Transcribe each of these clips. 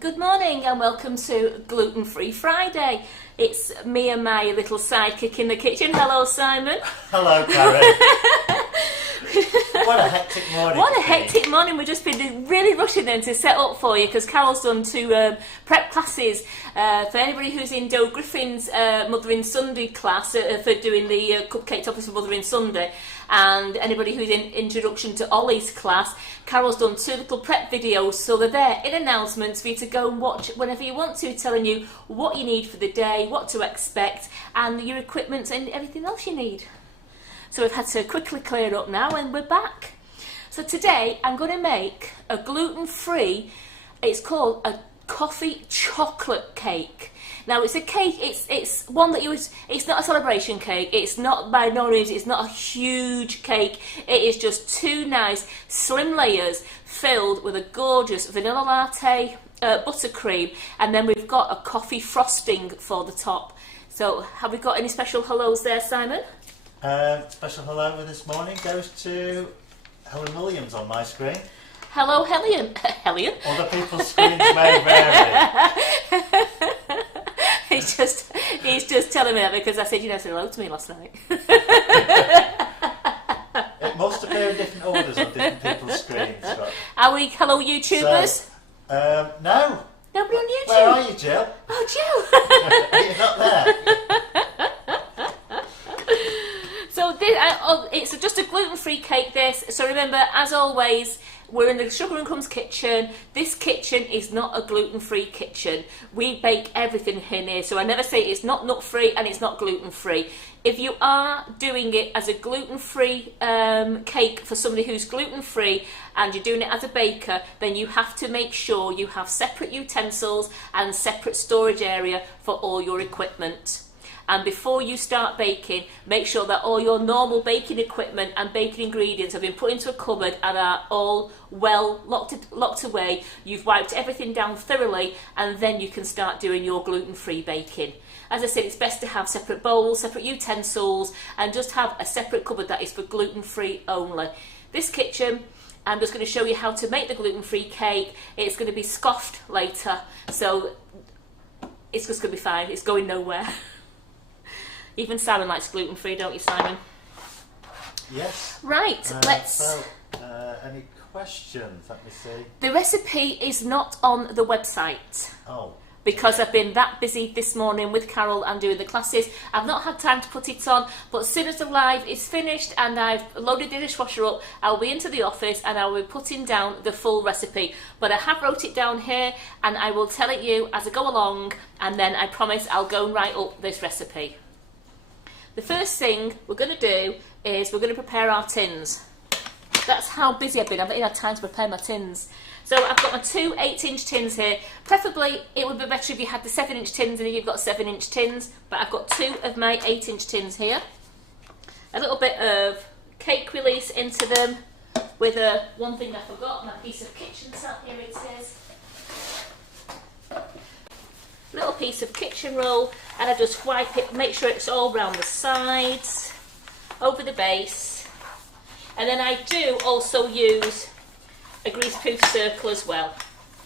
Good morning and welcome to Gluten Free Friday. It's me and my little sidekick in the kitchen. Hello, Simon. Hello, Karen. What a hectic morning. What a hectic morning. We've just been really rushing then to set up for you because Carol's done two prep classes for anybody who's in Joe Griffin's Mothering Sunday class for doing the cupcake toppers for Mothering Sunday, and anybody who's in Introduction to Ollie's class. Carol's done two little prep videos, so they're there in announcements for you to go and watch whenever you want to, telling you what you need for the day, what to expect, and your equipment and everything else you need. So we've had to quickly clear up now and we're back. So today I'm going to make a gluten-free, it's called a coffee chocolate cake. Now it's a cake, it's one that it's not a celebration cake, it's not by no means, it's not a huge cake, it is just two nice slim layers filled with a gorgeous vanilla latte, buttercream, and then we've got a coffee frosting for the top. So have we got any special hellos there, Simon? Special hello this morning goes to Helen Williams on my screen. Hello, Helen. Helen? Other people's screens may vary. He's just telling me that because I said, you said hello to me last night. It must appear in different orders on different people's screens. But... Are we hello YouTubers? So, no. Nobody on YouTube? Where are you, Jill? Oh, Jill. You're not there. So it's just a gluten-free cake, this. So remember, as always, we're in the Sugar and Crumbs Kitchen. This kitchen is not a gluten-free kitchen. We bake everything in here, so I never say it's not nut-free and it's not gluten-free. If you are doing it as a gluten-free cake for somebody who's gluten-free and you're doing it as a baker, then you have to make sure you have separate utensils and separate storage area for all your equipment. And before you start baking, make sure that all your normal baking equipment and baking ingredients have been put into a cupboard and are all well locked away. You've wiped everything down thoroughly, and then you can start doing your gluten-free baking. As I said, it's best to have separate bowls, separate utensils, and just have a separate cupboard that is for gluten-free only. This kitchen, I'm just going to show you how to make the gluten-free cake. It's going to be scoffed later, so it's just going to be fine. It's going nowhere. Even Simon likes gluten-free, don't you, Simon? Yes. Right, let's... So, any questions? Let me see. The recipe is not on the website. Oh. Because I've been that busy this morning with Carol and doing the classes. I've not had time to put it on, but as soon as the live is finished and I've loaded the dishwasher up, I'll be into the office and I'll be putting down the full recipe. But I have wrote it down here and I will tell it you as I go along, and then I promise I'll go and write up this recipe. The first thing we're going to do is we're going to prepare our tins. That's how busy I've been. I've not even had time to prepare my tins. So I've got my two 8-inch tins here. Preferably it would be better if you had the 7-inch tins and if you've got 7-inch tins. But I've got two of my 8-inch tins here. A little bit of cake release into them with one thing I forgot, my piece of kitchen salt. Here it is. Little piece of kitchen roll, and I just wipe it, make sure it's all round the sides, over the base, and then I do also use a greaseproof circle as well.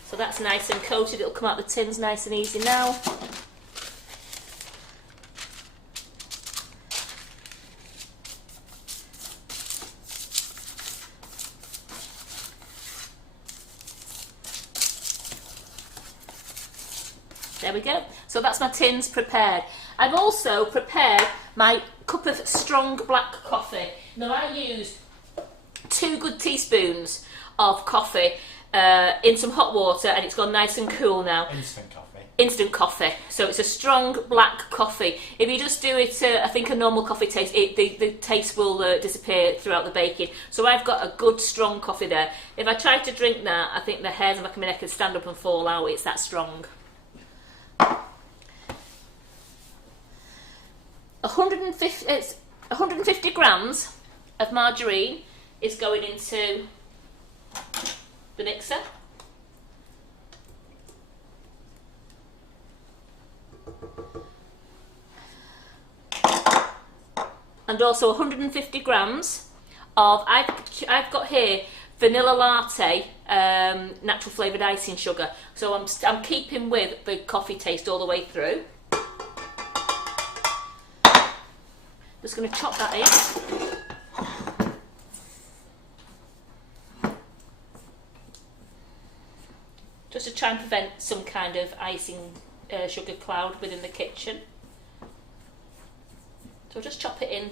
So that's nice and coated, it'll come out the tins nice and easy now. There we go. So that's my tins prepared. I've also prepared my cup of strong black coffee. Now I used 2 good teaspoons of coffee in some hot water, and it's gone nice and cool now. Instant coffee. Instant coffee. So it's a strong black coffee. If you just do it, I think a normal coffee taste, the taste will disappear throughout the baking. So I've got a good strong coffee there. If I tried to drink that, I think the hairs on the back of my neck would stand up and fall out. It's that strong. 150 grams of margarine is going into the mixer. And also 150 grams of, I've got here vanilla latte, natural flavoured icing sugar. So I'm keeping with the coffee taste all the way through. Just going to chop that in. Just to try and prevent some kind of icing sugar cloud within the kitchen. So I'll just chop it in,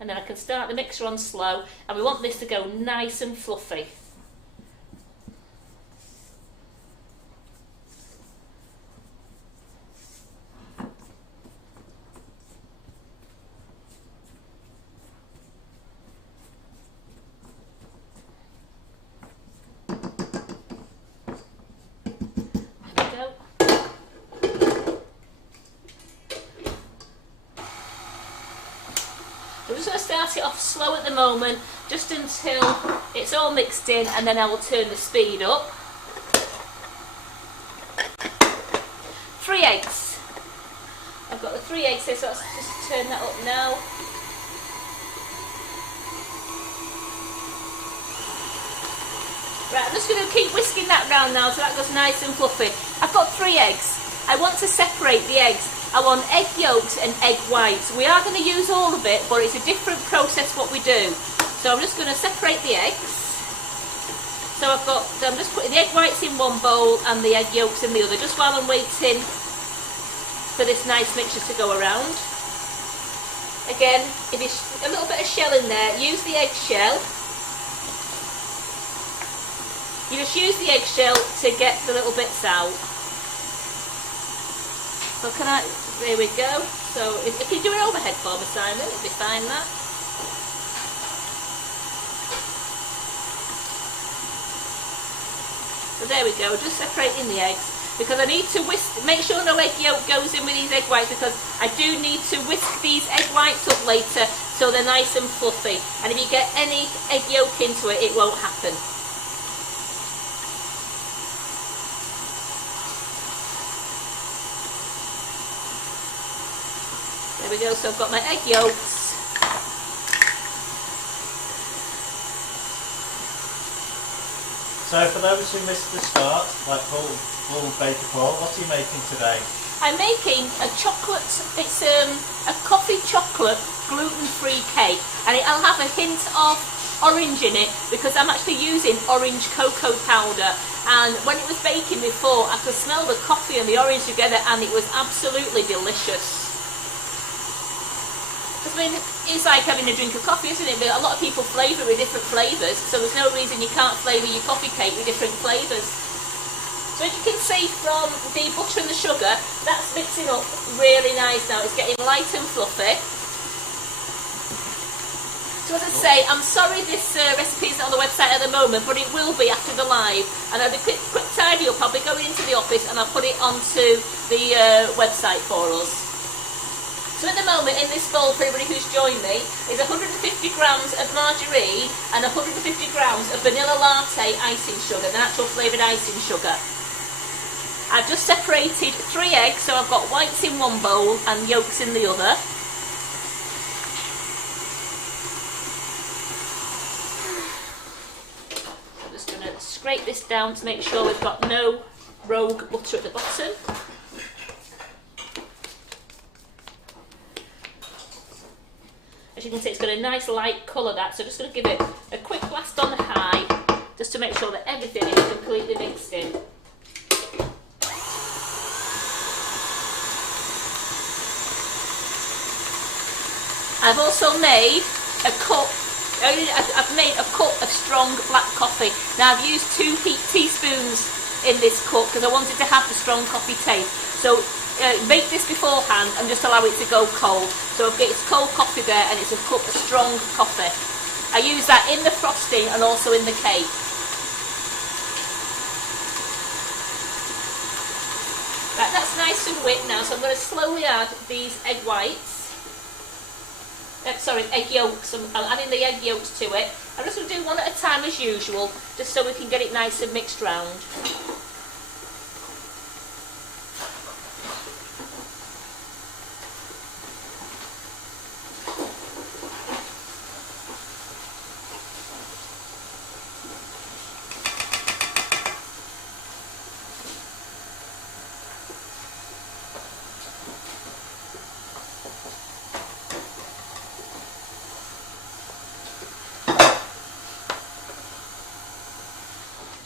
and then I can start the mixer on slow, and we want this to go nice and fluffy. I'm just going to start it off slow at the moment, just until it's all mixed in, and then I will turn the speed up. 3 eggs. I've got the 3 eggs here, so let's just turn that up now. Right, I'm just going to keep whisking that round now so that goes nice and fluffy. I've got 3 eggs. I want to separate the eggs. I want egg yolks and egg whites. We are going to use all of it, but it's a different process what we do. So I'm just going to separate the eggs. So I'm just putting the egg whites in one bowl and the egg yolks in the other, just while I'm waiting for this nice mixture to go around. Again, if it's a little bit of shell in there, use the egg shell. You just use the eggshell to get the little bits out. So there we go. So if you do it overhead for me, Simon, it'll be fine that. So there we go, just separating the eggs. Because I need to make sure no egg yolk goes in with these egg whites, because I do need to whisk these egg whites up later so they're nice and fluffy. And if you get any egg yolk into it, it won't happen. There we go, so I've got my egg yolks. So for those who missed the start, like full Baker Paul, what are you making today? I'm making a chocolate, it's a coffee chocolate gluten-free cake, and it'll have a hint of orange in it because I'm actually using orange cocoa powder, and when it was baking before I could smell the coffee and the orange together and it was absolutely delicious. I mean, it's like having a drink of coffee, isn't it? But a lot of people flavour it with different flavours, so there's no reason you can't flavour your coffee cake with different flavours. So as you can see from the butter and the sugar, that's mixing up really nice now. It's getting light and fluffy. So as I say, I'm sorry this recipe isn't on the website at the moment, but it will be after the live. And I'll do a quick tidy up. I'll be going into the office and I'll put it onto the website for us. So at the moment in this bowl, for everybody who's joined me, is 150 grams of margarine and 150 grams of vanilla latte icing sugar, the natural flavoured icing sugar. I've just separated 3 eggs, so I've got whites in one bowl and yolks in the other. I'm just going to scrape this down to make sure we've got no rogue butter at the bottom. As you can see, it's got a nice light colour, that, so I'm just going to give it a quick blast on high just to make sure that everything is completely mixed in. I've also made a cup. I've made a cup of strong black coffee. Now I've used 2 teaspoons in this cup because I wanted to have the strong coffee taste. So make this beforehand and just allow it to go cold. So it's cold coffee there, and it's a cup of strong coffee. I use that in the frosting and also in the cake. Right, that's nice and whipped now, so I'm going to slowly add these egg whites. Egg yolks. I'm adding the egg yolks to it. I'm just going to do one at a time as usual, just so we can get it nice and mixed round.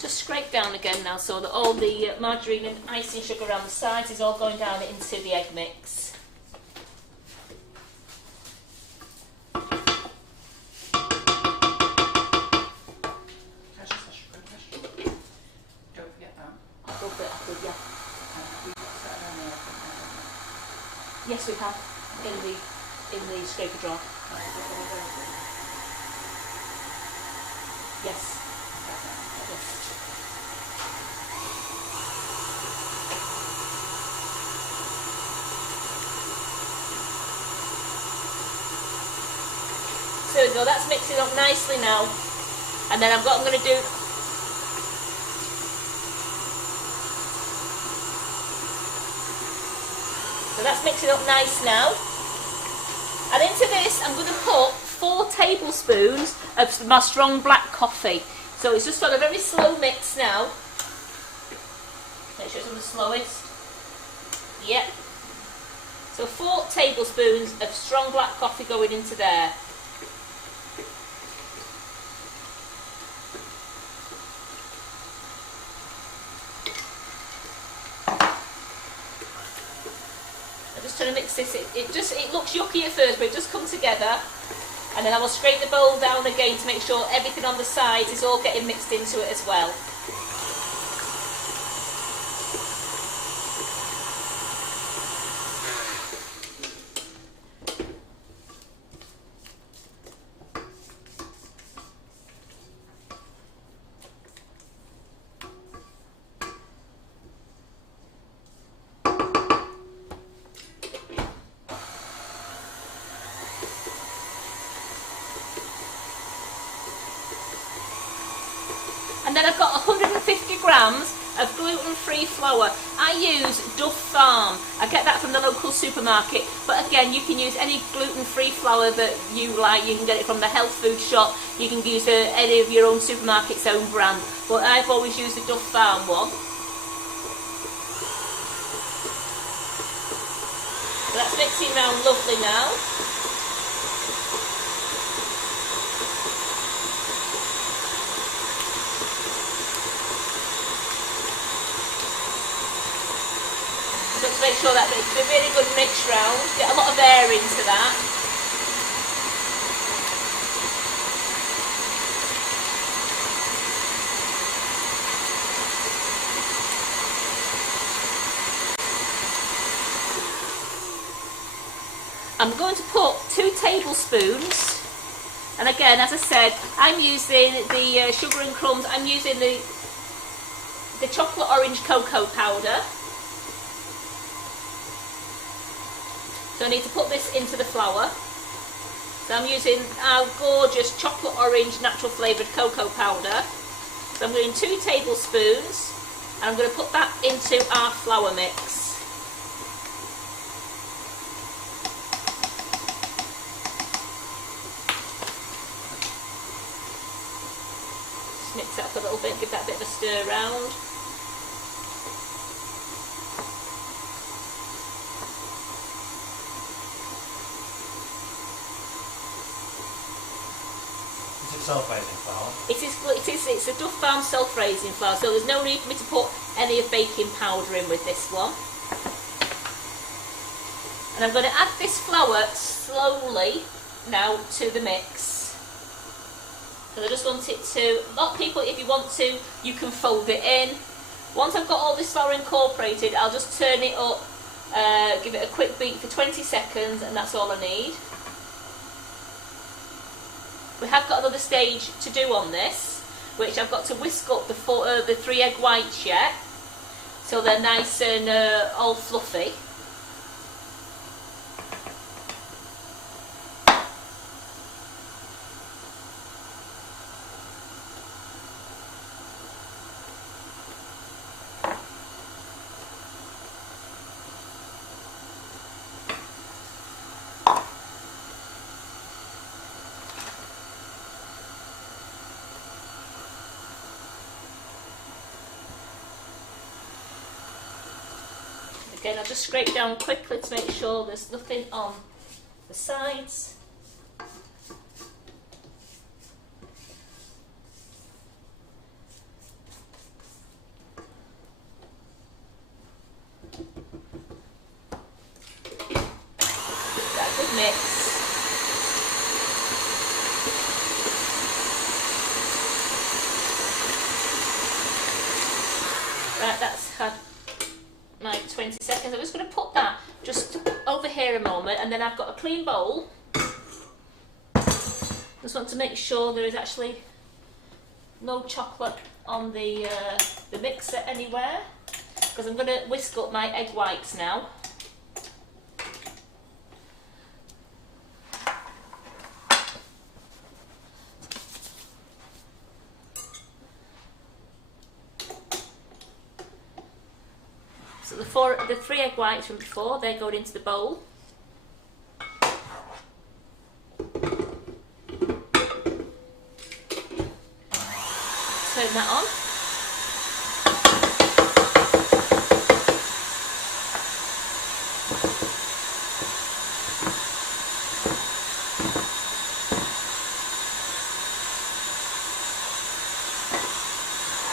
just scrape down again now so that all the margarine and icing sugar around the sides is all going down into the egg mix. Can I just ask you a question? Don't forget that. I'll rub it up with, yeah. We've got to set it on the oven. Yes, we have in the scraper jar. Yes. Yes. So there we go, that's mixing up nicely now. And then I'm going to do... So that's mixing up nice now. And into this I'm going to put 4 tablespoons of my strong black coffee. So it's just on a very slow mix now. Make sure it's on the slowest. Yep. So 4 tablespoons of strong black coffee going into there. I'm just trying to mix this. It looks yucky at first, but it just comes together. And then I will scrape the bowl down again to make sure everything on the sides is all getting mixed into it as well. And then I've got 150 grams of gluten-free flour. I use Duff Farm. I get that from the local supermarket. But again, you can use any gluten-free flour that you like. You can get it from the health food shop. You can use any of your own supermarket's own brand. But I've always used the Duff Farm one. So that's mixing around lovely now. Just make sure that it's a really good mix round. Get a lot of air into that. I'm going to put 2 tablespoons, and again, as I said, I'm using the Sugar and Crumbs. I'm using the chocolate orange cocoa powder. So I need to put this into the flour. So I'm using our gorgeous chocolate orange natural flavoured cocoa powder. So I'm doing 2 tablespoons, and I'm going to put that into our flour mix. Just mix it up a little bit, give that a bit of a stir round. Self-raising flour? It's a Duff Farm self-raising flour, so there's no need for me to put any of baking powder in with this one. And I'm going to add this flour slowly now to the mix. So I just want it to, a lot of people, if you want to, you can fold it in. Once I've got all this flour incorporated, I'll just turn it up, give it a quick beat for 20 seconds, and that's all I need. We have got another stage to do on this, which I've got to whisk up the 3 egg whites yet, so they're nice and all fluffy. Again, I'll just scrape down quickly to make sure there's nothing on the sides. Right, that's had my 20 seconds. I'm just going to put that just over here a moment, and then I've got a clean bowl. Just want to make sure there is actually no chocolate on the mixer anywhere, because I'm going to whisk up my egg whites now. So the 3 egg whites from before, they're going into the bowl. Turn that on.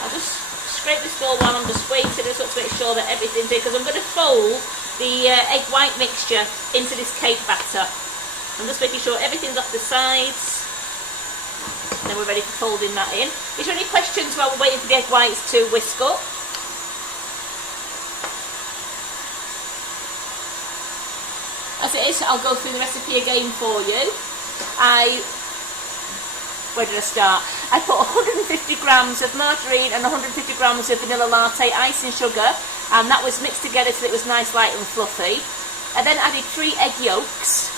I'll just scrape this bowl while I'm just waiting, just to make sure that everything's in, because I'm going to fold the egg white mixture into this cake batter. I'm just making sure everything's off the sides. And then we're ready for folding that in. Is there any questions while we're waiting for the egg whites to whisk up? As it is, I'll go through the recipe again for you. Where did I start? I put 150 grams of margarine and 150 grams of vanilla latte icing sugar, and that was mixed together so it was nice, light and fluffy. I then added 3 egg yolks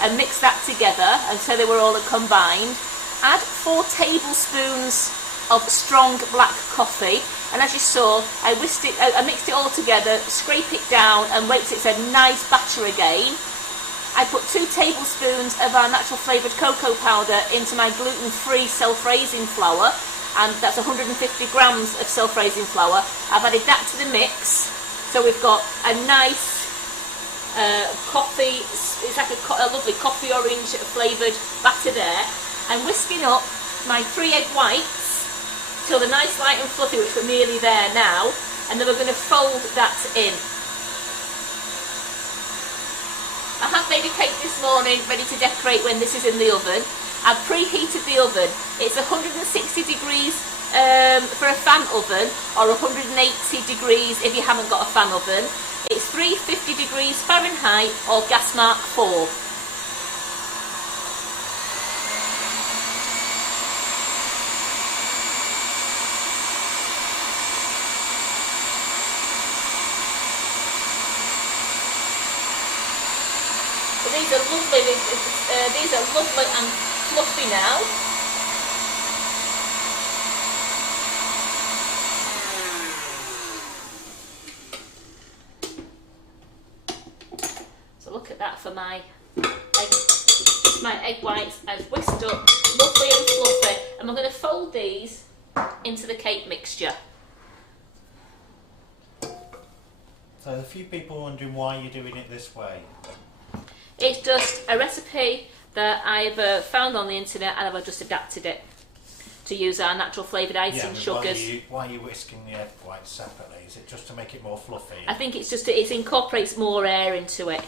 and mixed that together until they were all combined. Add 4 tablespoons of strong black coffee, and as you saw, I mixed it all together, scrape it down and wait till it's a nice batter again. I put 2 tablespoons of our natural flavoured cocoa powder into my gluten-free self-raising flour, and that's 150 grams of self-raising flour. I've added that to the mix, so we've got a nice coffee, it's like a lovely coffee orange flavoured batter there. I'm whisking up my 3 egg whites till they're nice, light and fluffy, which we're nearly there now, and then we're going to fold that in. I have made a cake this morning ready to decorate when this is in the oven. I've preheated the oven. It's 160 degrees for a fan oven, or 180 degrees if you haven't got a fan oven. It's 350 degrees Fahrenheit or gas mark 4. These are lovely and fluffy now. So look at that for my egg whites. I've whisked up, lovely and fluffy, and I'm going to fold these into the cake mixture. So a few people wondering why you're doing it this way. It's just a recipe that I've found on the internet, and I've just adapted it to use our natural flavoured icing sugars. Why are you whisking the egg whites separately? Is it just to make it more fluffy? I think it's just it incorporates more air into it.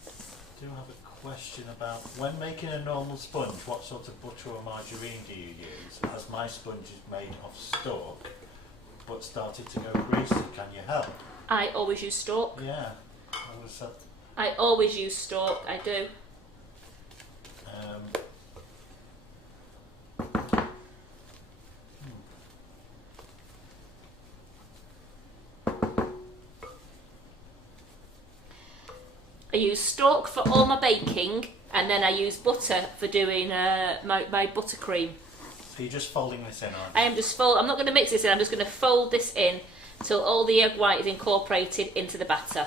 I do have a question about when making a normal sponge, what sort of butter or margarine do you use? As my sponge is made of stock but started to go greasy, can you help? I always use stork. Yeah. I always use stork, I do. I use stork for all my baking, and then I use butter for doing my buttercream. So you're just folding this in, aren't you? I am just I'm not going to mix this in, I'm just going to fold this in till all the egg white is incorporated into the batter.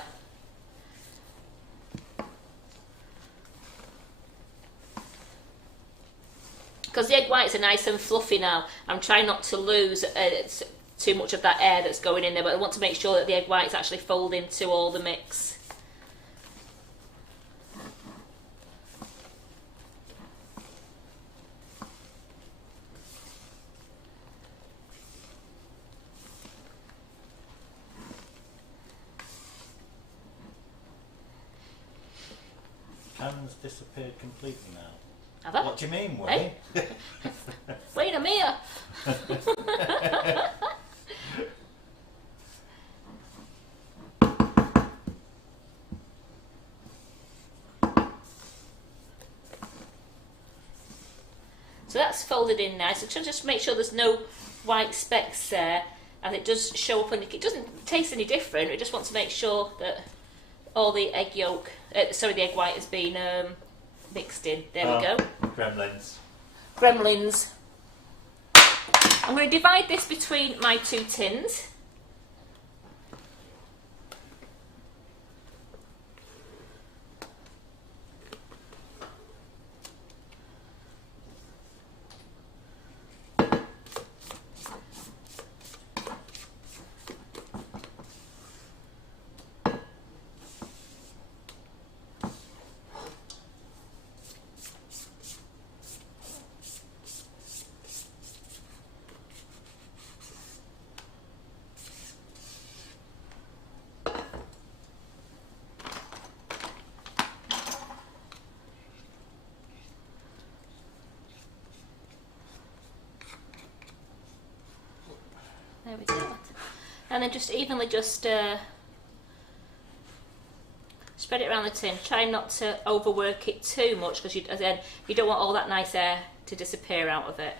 Because the egg whites are nice and fluffy now, I'm trying not to lose too much of that air that's going in there, but I want to make sure that the egg whites actually fold into all the mix. Can's disappeared completely now. Have I? What do you mean, Wayne? Hey? Wayne, I'm here. So that's folded in nice. So just make sure there's no white specks there, and it does show up on it doesn't taste any different. We just want to make sure that all the egg yolk, the egg white has been mixed in. There we go. Gremlins. Gremlins. I'm going to divide this between my 2 tins. There we go. And then just evenly spread it around the tin. Try not to overwork it too much, because you don't want all that nice air to disappear out of it.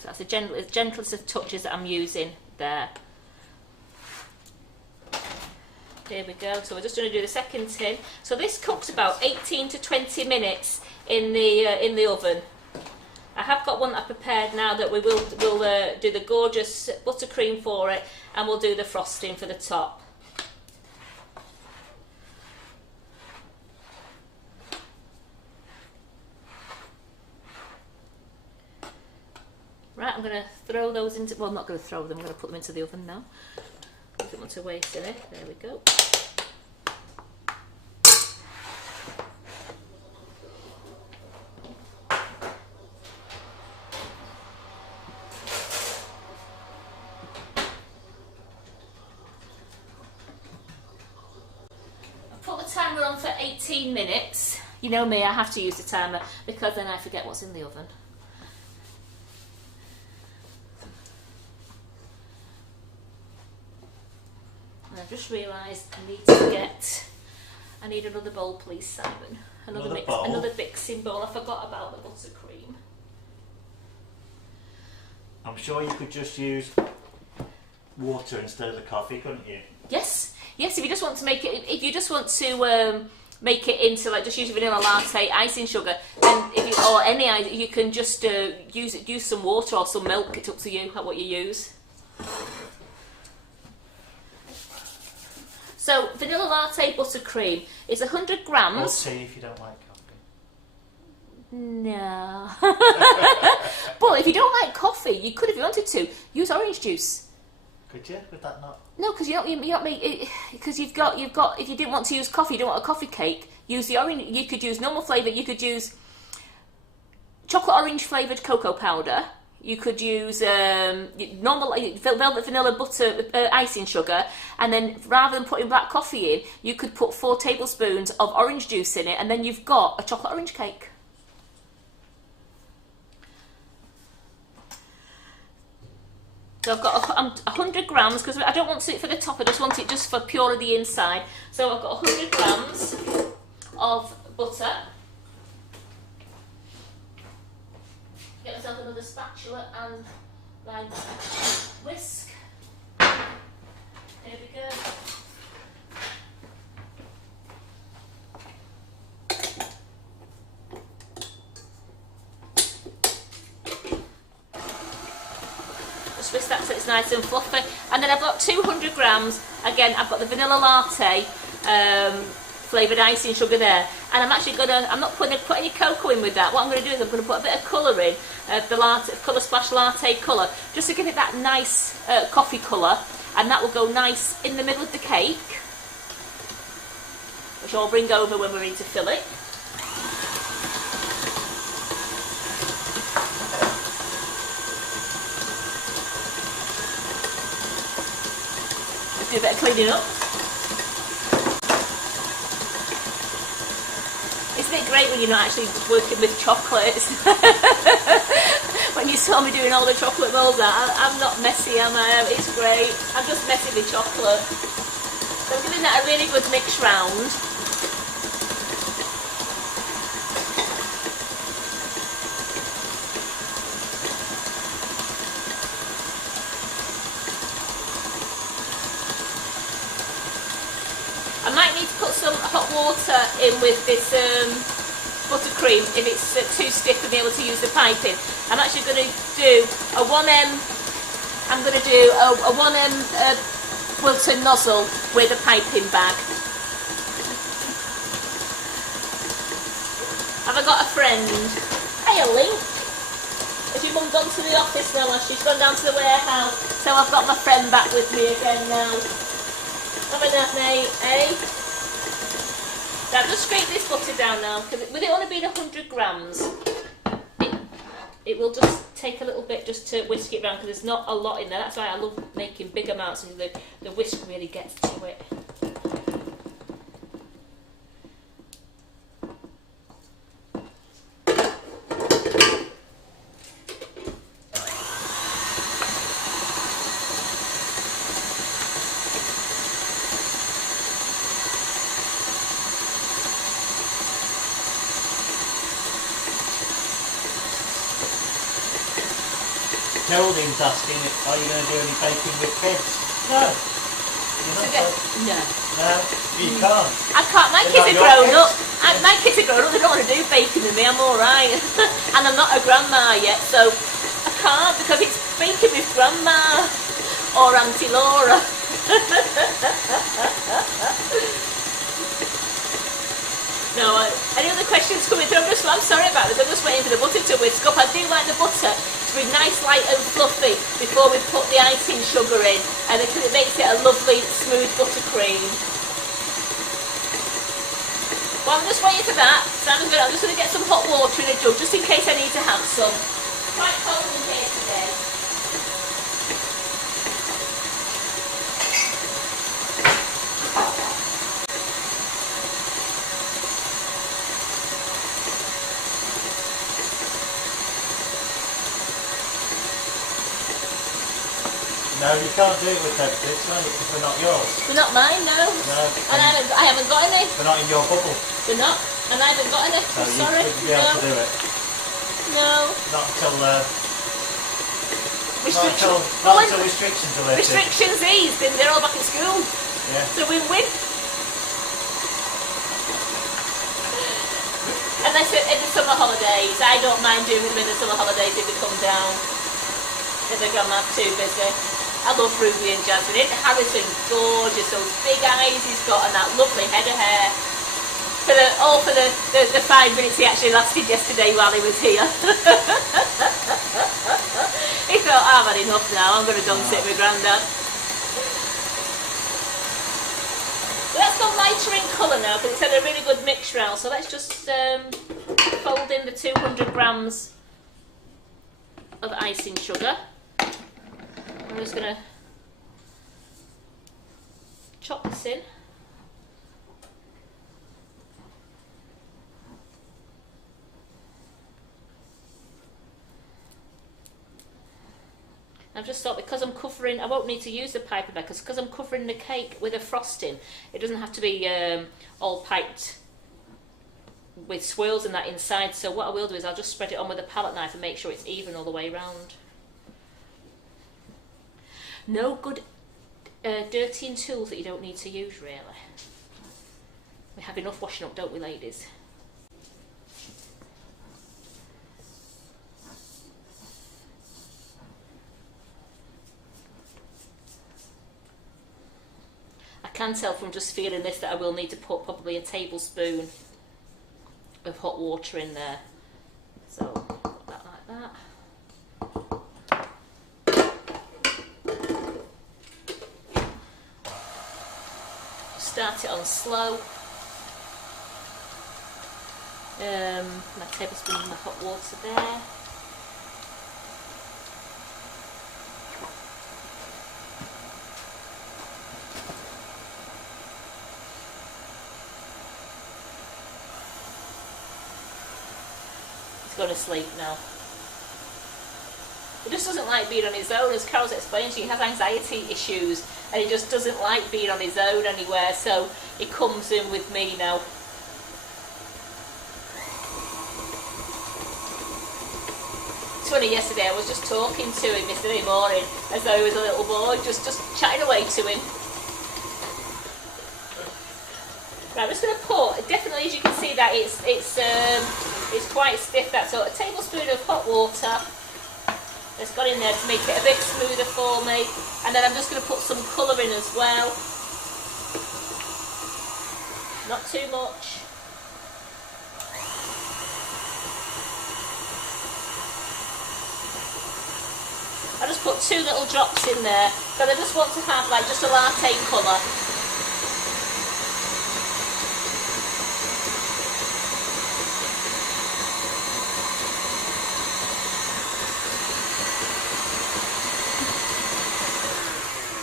So that's the gentlest of touches that I'm using there. Here we go. So we're just going to do the second tin. So this cooks about 18 to 20 minutes in the oven. I have got one that I prepared now that we'll do the gorgeous buttercream for it, and we'll do the frosting for the top. Right, I'm going to throw those into, well, I'm not going to throw them, I'm going to put them into the oven now. I don't want to waste any. There we go. Put the timer on for 18 minutes. You know me, I have to use the timer because then I forget what's in the oven. And I've just realised I need another bowl, please, Simon. Another mixing bowl. I forgot about the buttercream. I'm sure you could just use water instead of the coffee, couldn't you? Yes, if you just want to make it, make it into, like, just use vanilla latte, icing sugar, and you can just use some water or some milk. It's up to you what you use. So vanilla latte buttercream is 100 grams. Or tea if you don't like coffee. No. But if you don't like coffee, you could, if you wanted to, use orange juice. Could you? Would that not? No, because you don't make it, because you've got. If you didn't want to use coffee, you don't want a coffee cake. Use the orange. You could use normal flavour. You could use chocolate orange flavoured cocoa powder. You could use normal velvet vanilla butter icing sugar, and then rather than putting black coffee in, you could put 4 tablespoons of orange juice in it, and then you've got a chocolate orange cake. So I've got 100 grams, because I don't want it for the top, I just want it just for purely the inside. So I've got 100 grams of butter. Get myself another spatula and my whisk. There we go. Just whisk that so it's nice and fluffy. And then I've got 200 grams. Again, I've got the vanilla latte flavoured icing sugar there, and I'm not putting any cocoa in with that. What I'm going to do is I'm going to put a bit of colour in, the Colour Splash Latte colour, just to give it that nice coffee colour, and that will go nice in the middle of the cake, which I'll bring over when we're ready to fill it. do a bit of cleaning up. Isn't it great when you're not actually working with chocolates? When you saw me doing all the chocolate molds out, I'm not messy, am I? It's great. I'm just messing with chocolate. So I'm giving that a really good mix round. I might need to put some hot water in with this buttercream if it's too stiff to be able to use the piping. I'm actually going to do a 1M. I'm going to do a 1M Wilton nozzle with a piping bag. Have I got a friend? Hey, Link. Has your mum gone to the office now? She's gone down to the warehouse. So I've got my friend back with me again now. Have a nap, mate, eh? So I've just scraped this butter down now, because with it only being 100 grams, it will just take a little bit just to whisk it around, because there's not a lot in there. That's why I love making big amounts, and the whisk really gets to it. Geraldine's asking, are you going to do any baking with kids? No. You're not No. No, you can't. I can't. My They're kids are not your grown up. kids. My kids are grown up. They don't want to do baking with me. I'm all right. And I'm not a grandma yet, so I can't, because it's baking with grandma or Auntie Laura. No, any other questions coming through? I'm sorry about this. I'm just waiting for the butter to whisk up. I do like the butter to be nice, light and fluffy before we put the icing sugar in, and because it makes it a lovely, smooth buttercream. Well, I'm just waiting for that. So I'm just going to get some hot water in a jug, just in case I need to have some. It's quite cold in here today. No, you can't do it with peppercorns, can you? Because they're not yours. They're not mine, no. No. And I haven't got any. They're not in your bubble. They're not. And I haven't got any. So I'm sorry. you wouldn't be able to do it. No. Not until Restrictions. not until restrictions are lifted. Restrictions eased, then they're all back in school. Yeah. So win-win. Unless in the summer holidays, I don't mind doing them in the summer holidays if they come down. If the grandma's too busy. I love Ruby and Jasmine. Isn't Harrison gorgeous? Those big eyes he's got and that lovely head of hair. For the 5 minutes he actually lasted yesterday while he was here. He thought, I've had enough now, I'm going to go and sit with Grandad. Well, that's got lighter in colour now because it's had a really good mix round. So let's just fold in the 200 grams of icing sugar. I'm just going to chop this in. I've just thought because I'm covering, I won't need to use the piping bag because I'm covering the cake with a frosting. It doesn't have to be all piped with swirls and that inside. So what I will do is I'll just spread it on with a palette knife and make sure it's even all the way around. No good dirtying tools that you don't need to use, really. We have enough washing up, don't we, ladies? I can tell from just feeling this that I will need to put probably a tablespoon of hot water in there. So, put that like that. Start it on slow. My tablespoon of hot water there. going to sleep now. He just doesn't like being on his own. As Carol's explained, he has anxiety issues and he just doesn't like being on his own anywhere, so he comes in with me now. It's funny, yesterday I was just talking to him yesterday morning as though he was a little boy, just chatting away to him. Right, I'm just going to put, definitely as you can see that it's quite stiff, that, so a tablespoon of hot water that's got in there to make it a bit smoother for me, and then I'm just going to put some colour in as well, not too much. I just put 2 little drops in there because I just want to have like just a latte colour.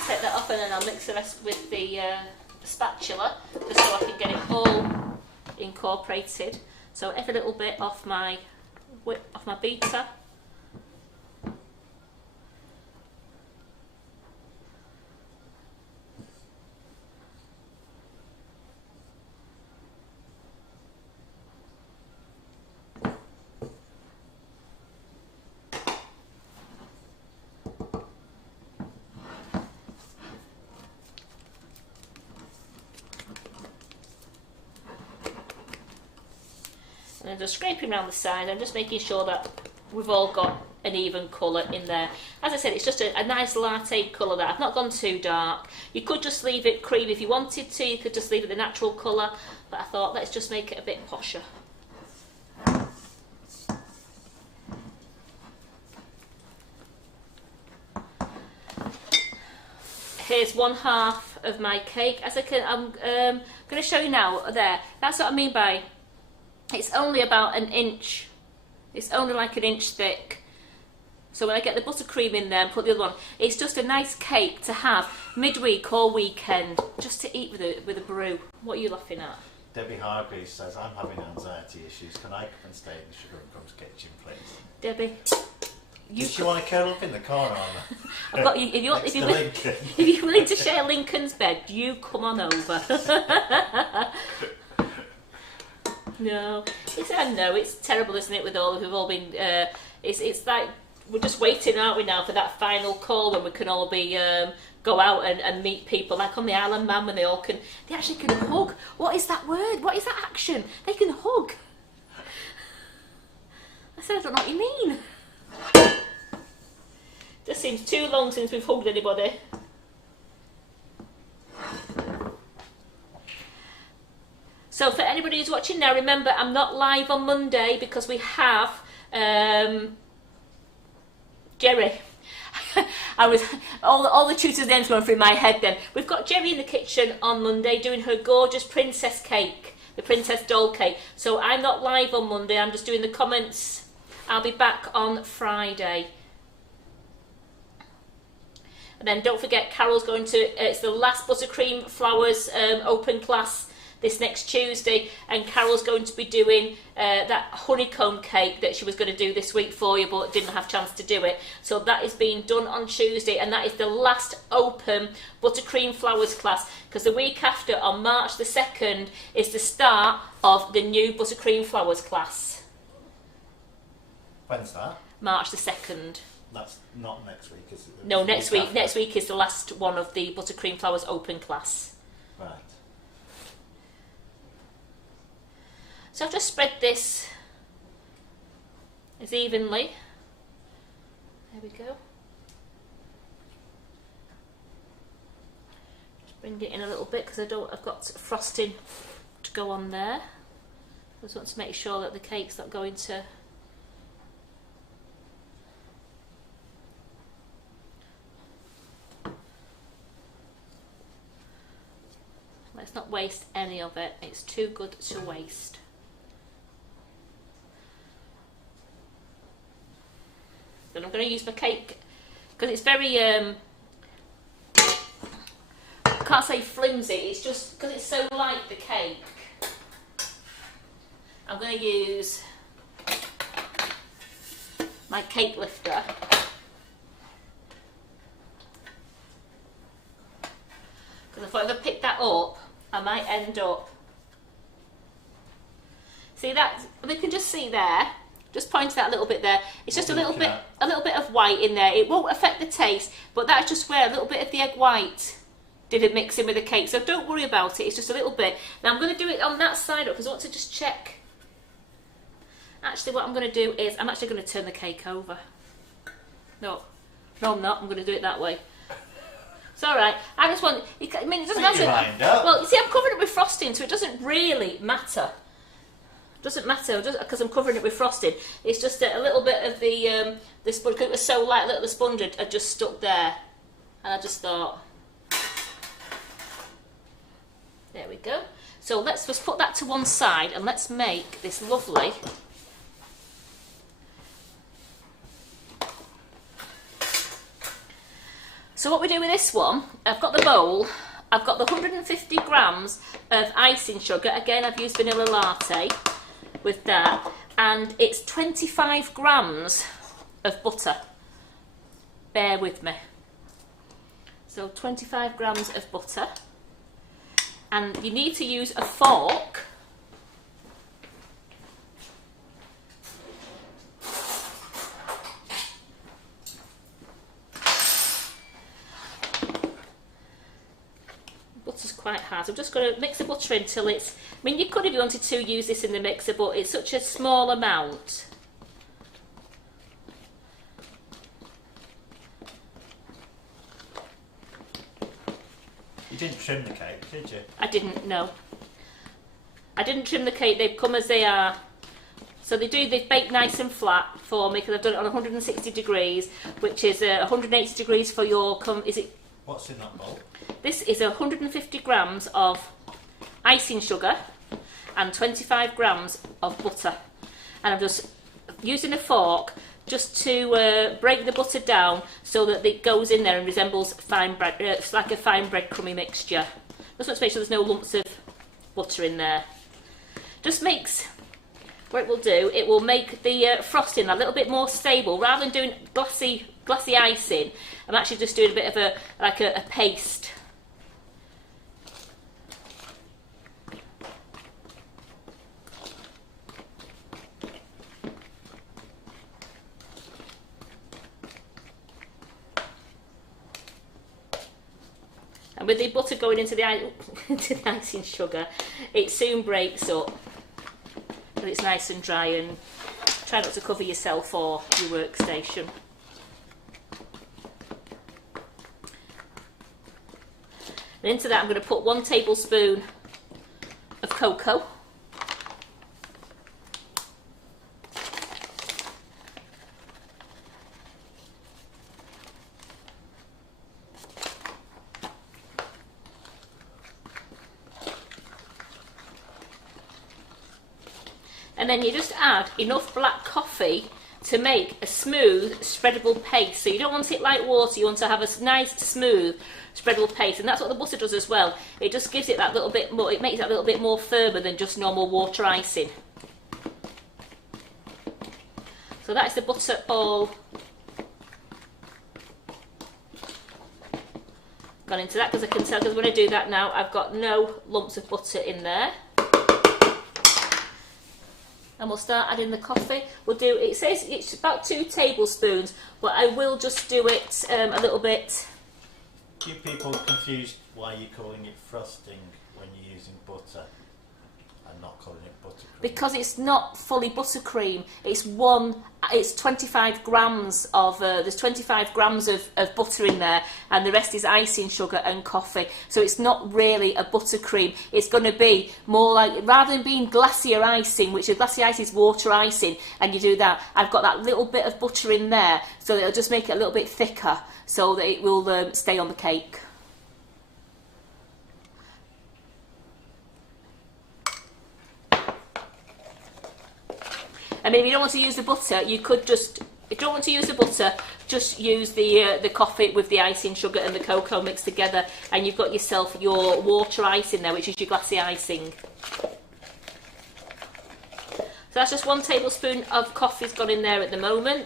Take that off and then I'll mix the rest with the spatula just so I can get it all incorporated. So every little bit off my beater. And just scraping around the side, I'm just making sure that we've all got an even colour in there. As I said, it's just a nice latte colour that I've not gone too dark. You could just leave it cream if you wanted to, you could just leave it the natural colour, but I thought let's just make it a bit posher. Here's 1/2 of my cake. I'm going to show you now there. That's what I mean by it's only about an inch. It's only like an inch thick. So when I get the buttercream in there and put the other one, it's just a nice cake to have midweek or weekend, just to eat with a brew. What are you laughing at? Debbie Hargreaves says, I'm having anxiety issues. Can I come and stay in the Sugar and Crumbs Kitchen, please? Debbie, does she want to curl up in the corner? I've got you. If you're willing to share Lincoln's bed, you come on over. No, I know it's terrible, isn't it? We've all been. It's like we're just waiting, aren't we, now for that final call when we can all be go out and meet people, like on the Isle of Man when they actually can hug. What is that word? What is that action? They can hug. I said I don't know what you mean. Just seems too long since we've hugged anybody. So for anybody who's watching now, remember I'm not live on Monday because we have Jerry. I was all the tutors' names going through my head then. We've got Jerry in the kitchen on Monday doing her gorgeous princess cake, the princess doll cake. So I'm not live on Monday, I'm just doing the comments. I'll be back on Friday. And then don't forget, Carol's going to, it's the last Buttercream Flowers open class this next Tuesday, and Carol's going to be doing that honeycomb cake that she was going to do this week for you but didn't have a chance to do it. So that is being done on Tuesday, and that is the last open Buttercream Flowers class, because the week after, on March the 2nd, is the start of the new Buttercream Flowers class. When's that? March the 2nd. That's not next week, is it? No, next week. Next week is the last one of the Buttercream Flowers open class. Right. So I've just spread this as evenly. There we go. Just bring it in a little bit because I've got frosting to go on there. I just want to make sure that the cake's not going to. Let's not waste any of it. It's too good to waste. Then I'm going to use my cake because it's very I can't say flimsy, it's just because it's so light, the cake. I'm going to use my cake lifter. Because I thought if I pick that up, I might end up. See that? We can just see there. Just point that a little bit there. It's just a little bit of white in there. It won't affect the taste, but that's just where a little bit of the egg white didn't mix in with the cake. So don't worry about it. It's just a little bit. Now I'm going to do it on that side up because I want to just check. Actually, what I'm going to do is I'm actually going to turn the cake over. No, I'm not. I'm going to do it that way. It's all right. I just want. I mean, it doesn't matter. Well, you see, I'm covering it with frosting, so it doesn't really matter. Doesn't matter just because I'm covering it with frosting. It's just a little bit of the sponge. Because it was so light, the sponge had just stuck there, and I just thought, there we go. So let's just put that to one side, and let's make this lovely. So what we do with this one, I've got the bowl. I've got the 150 grams of icing sugar. Again, I've used vanilla latte with that, and it's 25 grams of butter. Bear with me. So 25 grams of butter, and you need to use a fork. Butter's quite hard, so I'm just going to mix the butter until it's, I mean, you could, if you wanted to, use this in the mixer, but it's such a small amount. You didn't trim the cake, did you? I didn't, no. I didn't trim the cake, they've come as they are. So they've baked nice and flat for me because I've done it on 160 degrees, which is 180 degrees for your, What's in that bowl? This is 150 grams of icing sugar and 25 grams of butter. And I'm just using a fork just to break the butter down so that it goes in there and resembles fine bread. It's like a fine breadcrumby mixture. Just want to make sure there's no lumps of butter in there. Just makes, what it will do, it will make the frosting a little bit more stable. Rather than doing glassy icing, I'm actually just doing a bit of a paste. And with the butter going into the icing sugar, it soon breaks up. But it's nice and dry, and try not to cover yourself or your workstation. And into that I'm going to put 1 tablespoon of cocoa. And then you just add enough black coffee to make a smooth, spreadable paste. So you don't want it like water, you want to have a nice, smooth, spreadable paste. And that's what the butter does as well. It just gives it that little bit more, it makes it a little bit more firmer than just normal water icing. So that's the butter all gone into that, because I can tell, because when I do that now, I've got no lumps of butter in there. And we'll start adding the coffee. We'll do, it says it's about 2 tablespoons, but I will just do it a little bit. Keep people confused why you're calling it frosting when you're using butter and not calling it buttercream. Because it's not fully buttercream. It's 25 grams of, there's 25 grams of butter in there, and the rest is icing sugar and coffee. So it's not really a buttercream. It's going to be more like, rather than being glacier icing, which is glacier icing is water icing, and you do that, I've got that little bit of butter in there, so it'll just make it a little bit thicker, so that it will stay on the cake. I mean, if you don't want to use the butter, you could just, if you don't want to use the butter, just use the coffee with the icing sugar and the cocoa mixed together, and you've got yourself your water icing there, which is your glassy icing. So that's just 1 tablespoon of coffee's gone in there at the moment.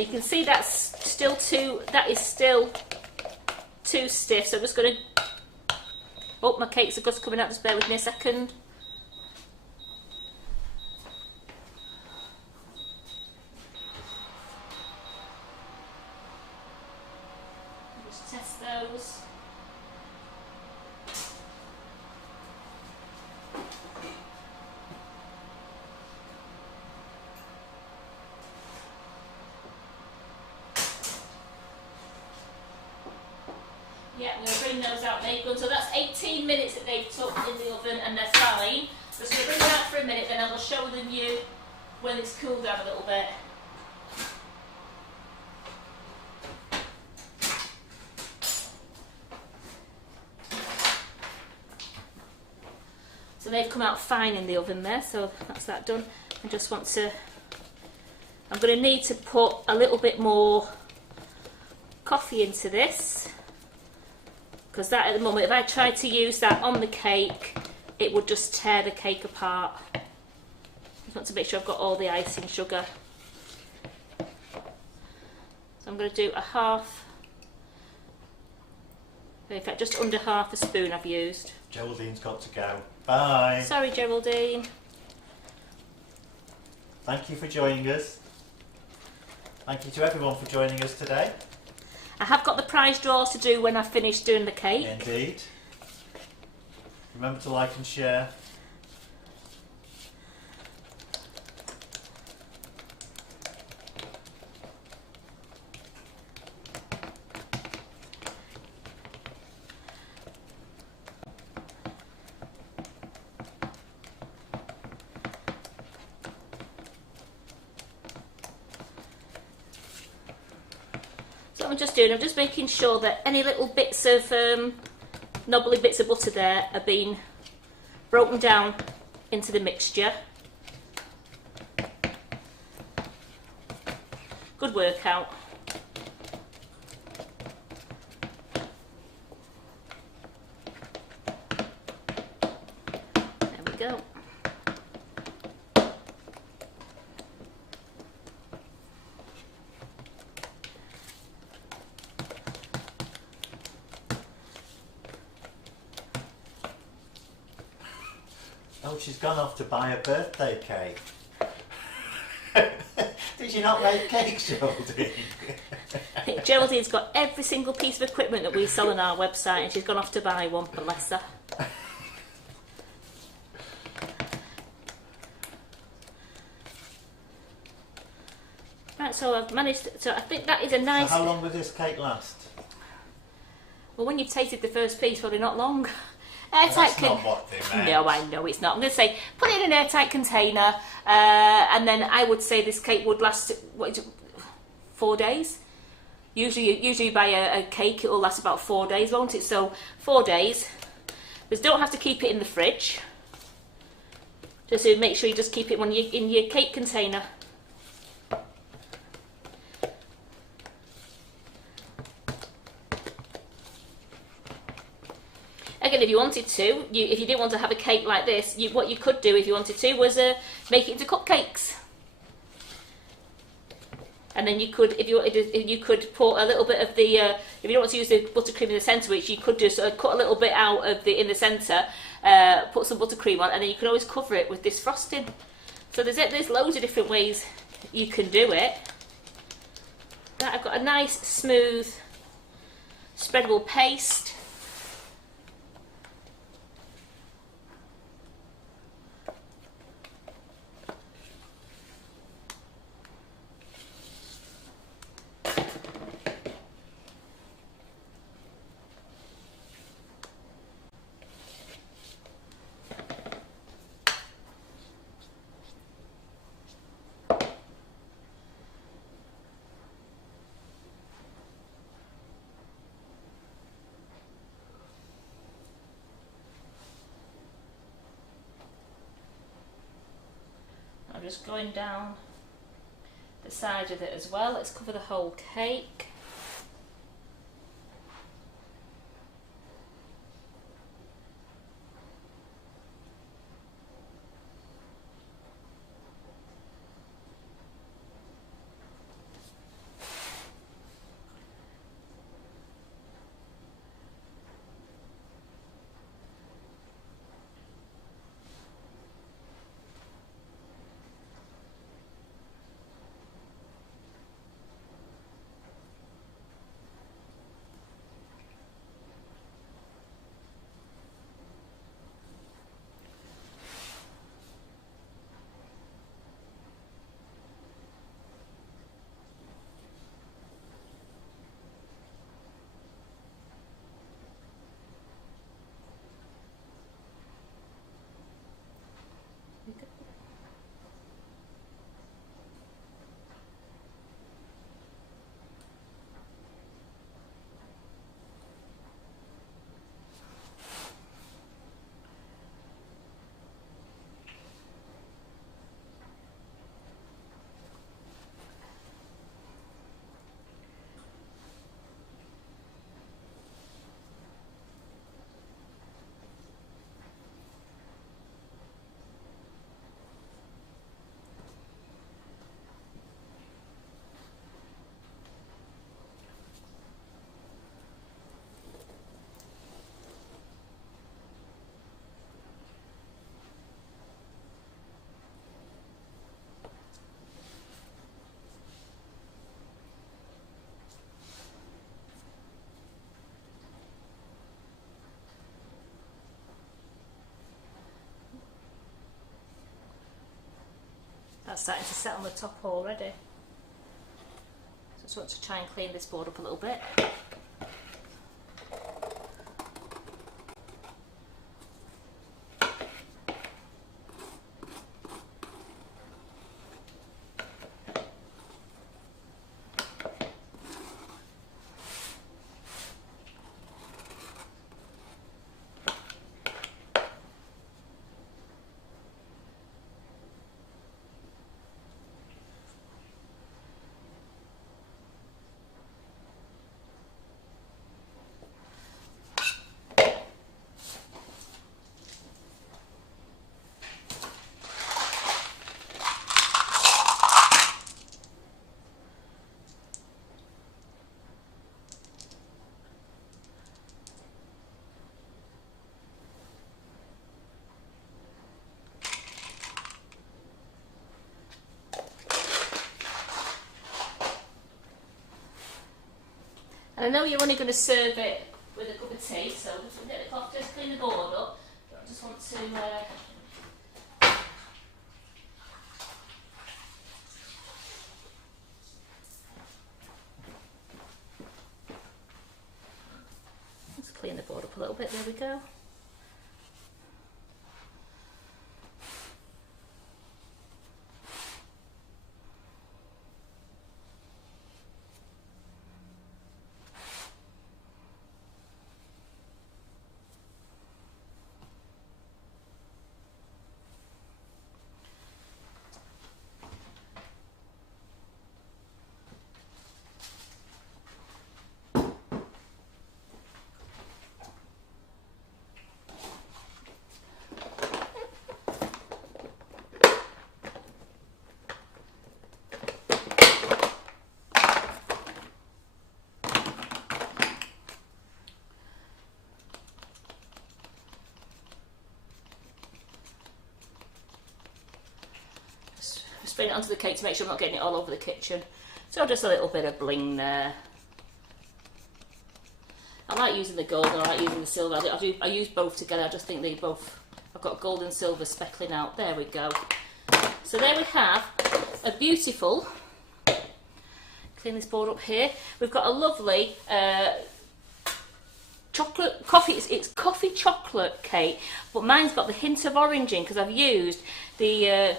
you can see that is still too stiff, so I'm just going to, oh, my cakes are just coming out, just bear with me a second. Just test those. Yeah, I'm going to bring those out, they've gone, so that's 18 minutes that they've took in the oven and they're fine. Just going to bring them out for a minute, then I will show them you when it's cooled down a little bit. So they've come out fine in the oven there, so that's that done. I just want to, I'm going to need to put a little bit more coffee into this, because that at the moment, if I tried to use that on the cake, it would just tear the cake apart. I just want to make sure I've got all the icing sugar. So I'm going to do a half, in fact just under half a spoon I've used. Geraldine's got to go. Bye. Sorry, Geraldine. Thank you for joining us. Thank you to everyone for joining us today. I have got the prize draws to do when I finish doing the cake. Indeed. Remember to like and share. So what I'm just doing, I'm just making sure that any little bits of knobbly bits of butter there are being broken down into the mixture. Good workout. There we go. Oh, she's gone off to buy a birthday cake. Did you not make cakes, Geraldine? Geraldine's got every single piece of equipment that we sell on our website and she's gone off to buy one, bless her. Right, so I've managed, so I think that is a nice... So how long will this cake last? Well, when you've tasted the first piece, probably not long. That's not what they meant. No, I know it's not. I'm going to say put it in an airtight container, and then I would say this cake would last 4 days. Usually you buy a cake, it will last about 4 days, won't it? So 4 days. Just don't have to keep it in the fridge. Just to make sure you just keep it when you in your cake container. Again, if you wanted to, if you didn't want to have a cake like this, what you could do if you wanted to was make it into cupcakes. And then you could, if you could put a little bit of the, if you don't want to use the buttercream in the centre, which you could just cut a little bit out of in the centre, put some buttercream on, and then you can always cover it with this frosting. So there's loads of different ways you can do it. Right, I've got a nice smooth spreadable paste. I'm just going down the side of it as well. Let's cover the whole cake. that's starting to set on the top already. So I just want to try and clean this board up a little bit. And I know you're only going to serve it with a cup of tea, so just get the cloth, just clean the board up. I just want to let's clean the board up a little bit. There we go. Spraying it onto the cake to make sure I'm not getting it all over the kitchen. So just a little bit of bling there. I like using the gold, I like using the silver. I use both together. I just think they both, I've got gold and silver speckling out. There we go. So there we have a beautiful, clean this board up here. We've got a lovely chocolate coffee. It's coffee chocolate cake, but mine's got the hint of orange in because I've used the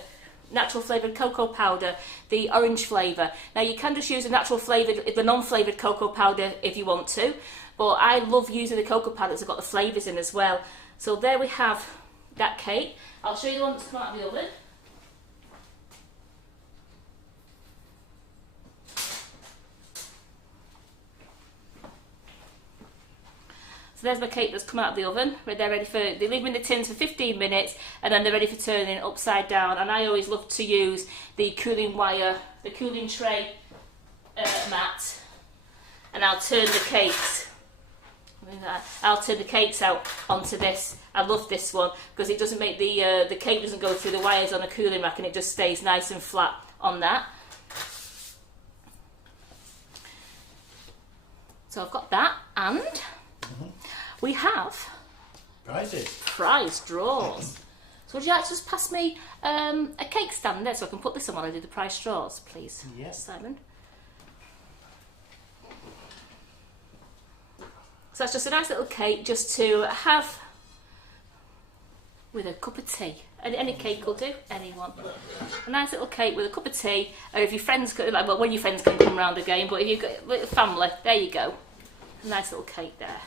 natural flavoured cocoa powder, the orange flavour. Now you can just use the non-flavoured cocoa powder if you want to, but I love using the cocoa powder that's got the flavours in as well. So there we have that cake. I'll show you the one that's come out of the oven. So there's my cake that's come out of the oven. They're ready for, they leave them in the tins for 15 minutes and then they're ready for turning upside down. And I always love to use the cooling wire, the cooling tray mat, and I'll turn the cakes. I'll turn the cakes out onto this. I love this one because it doesn't make the cake doesn't go through the wires on a cooling rack and it just stays nice and flat on that. So I've got that, and we have prize draws. So would you like to just pass me a cake stand there so I can put this on while I do the prize draws, please? Yes. Simon. So that's just a nice little cake just to have with a cup of tea. Any cake will do, anyone. A nice little cake with a cup of tea, or if your friends, like, well, when your friends can come round again, but if you've got a little family, there you go. A nice little cake there.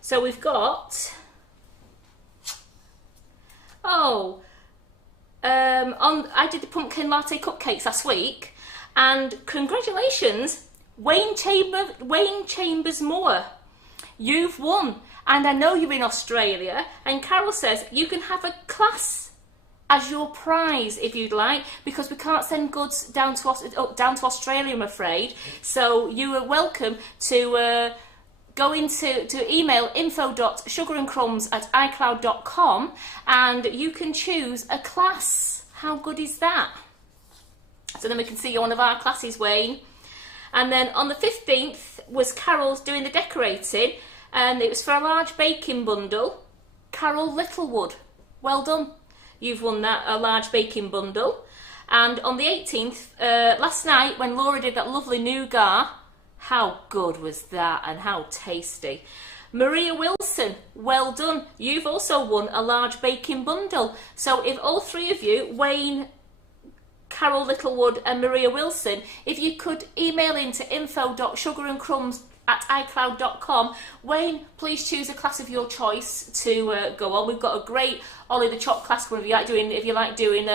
So we've got, I did the pumpkin latte cupcakes last week, and congratulations, Wayne Chambers Moore, you've won. And I know you're in Australia, and Carol says you can have a class as your prize if you'd like, because we can't send goods down to Australia, I'm afraid. So you are welcome to go into email info.sugarandcrumbs@icloud.com and you can choose a class. How good is that? So then we can see you on one of our classes, Wayne. And then on the 15th was Carol's doing the decorating, and it was for a large baking bundle. Carol Littlewood, well done. You've won that, a large baking bundle. And on the 18th, last night, when Laura did that lovely nougat, how good was that and how tasty. Maria Wilson, well done. You've also won a large baking bundle. So if all three of you, Wayne, Carol Littlewood and Maria Wilson, if you could email into info.sugarandcrumbs@icloud.com. Wayne, please choose a class of your choice to go on. We've got a great Ollie the Chop class if you like doing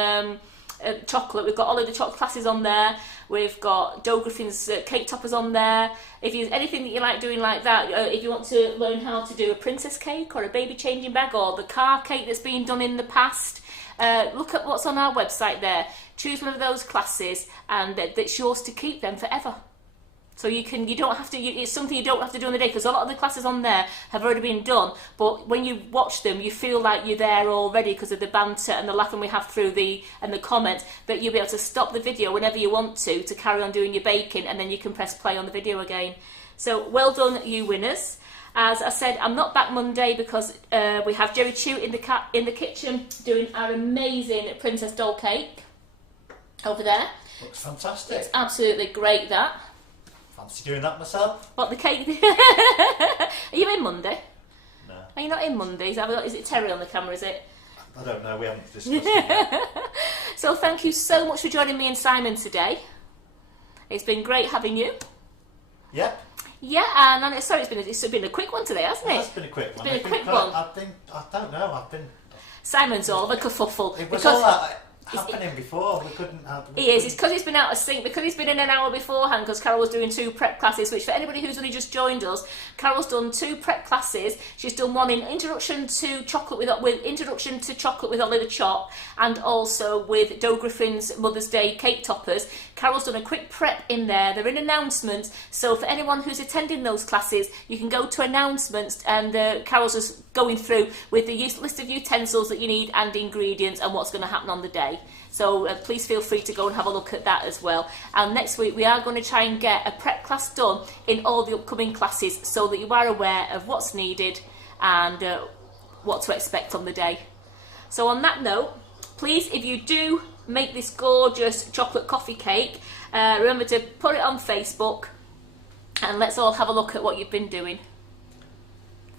chocolate. We've got Ollie the Chop classes on there. We've got Doe Griffin's cake toppers on there. If there's anything that you like doing like that, if you want to learn how to do a princess cake or a baby changing bag or the car cake that's been done in the past, look at what's on our website there. Choose one of those classes and that's yours to keep them forever. So it's something you don't have to do on the day, because a lot of the classes on there have already been done, but when you watch them you feel like you're there already because of the banter and the laughing we have through the comments, that you'll be able to stop the video whenever you want to carry on doing your baking, and then you can press play on the video again. So well done, you winners. As I said, I'm not back Monday because we have Jerry Chew in the kitchen doing our amazing princess doll cake over there. Looks fantastic. It's absolutely great, that. Fancy doing that myself? What, the cake? Are you in Monday? No. Are you not in Monday? Is it Terry on the camera, is it? I don't know, we haven't discussed it yet. So thank you so much for joining me and Simon today. It's been great having you. Yep. Yeah, and it's been a quick one today, hasn't it? It's been a quick one. It's been a quick one. I don't know, Simon's all of a kerfuffle. It was all that happening before. We couldn't have. It's because he's been out of sync, because he's been in an hour beforehand, because Carol was doing 2 prep classes, which for anybody who's only just joined us, Carol's done 2 prep classes. She's done one in Introduction to Chocolate with Ollie the Chop, and also with Doe Griffin's Mother's Day cake toppers. Carol's done a quick prep in there. They're in announcements, so for anyone who's attending those classes, you can go to announcements, and Carol's just going through with the list of utensils that you need and ingredients and what's going to happen on the day. So please feel free to go and have a look at that as well. And next week we are going to try and get a prep class done in all the upcoming classes, so that you are aware of what's needed and what to expect on the day. So on that note, please, if you do make this gorgeous chocolate coffee cake, remember to put it on Facebook, and let's all have a look at what you've been doing.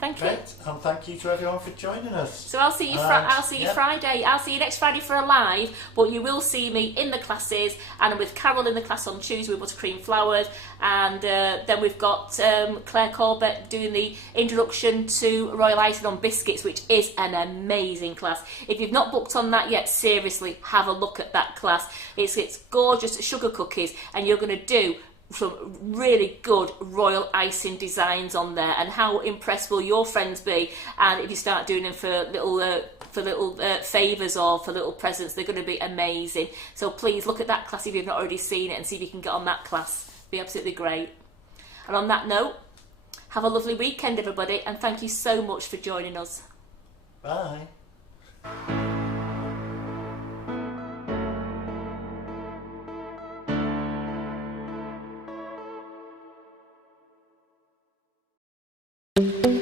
Thank you. Great, and thank you to everyone for joining us. So I'll see you. Friday. I'll see you next Friday for a live. But you will see me in the classes, and with Carol in the class on Tuesday with buttercream floured, and then we've got Claire Corbett doing the introduction to royal icing on biscuits, which is an amazing class. If you've not booked on that yet, seriously, have a look at that class. It's gorgeous sugar cookies, and you're going to do some really good royal icing designs on there, and how impressed will your friends be? And if you start doing them for little favours or for little presents, they're going to be amazing. So please look at that class if you've not already seen it, and see if you can get on that class. It'll be absolutely great. And on that note, have a lovely weekend, everybody, and thank you so much for joining us. Bye. Thank you.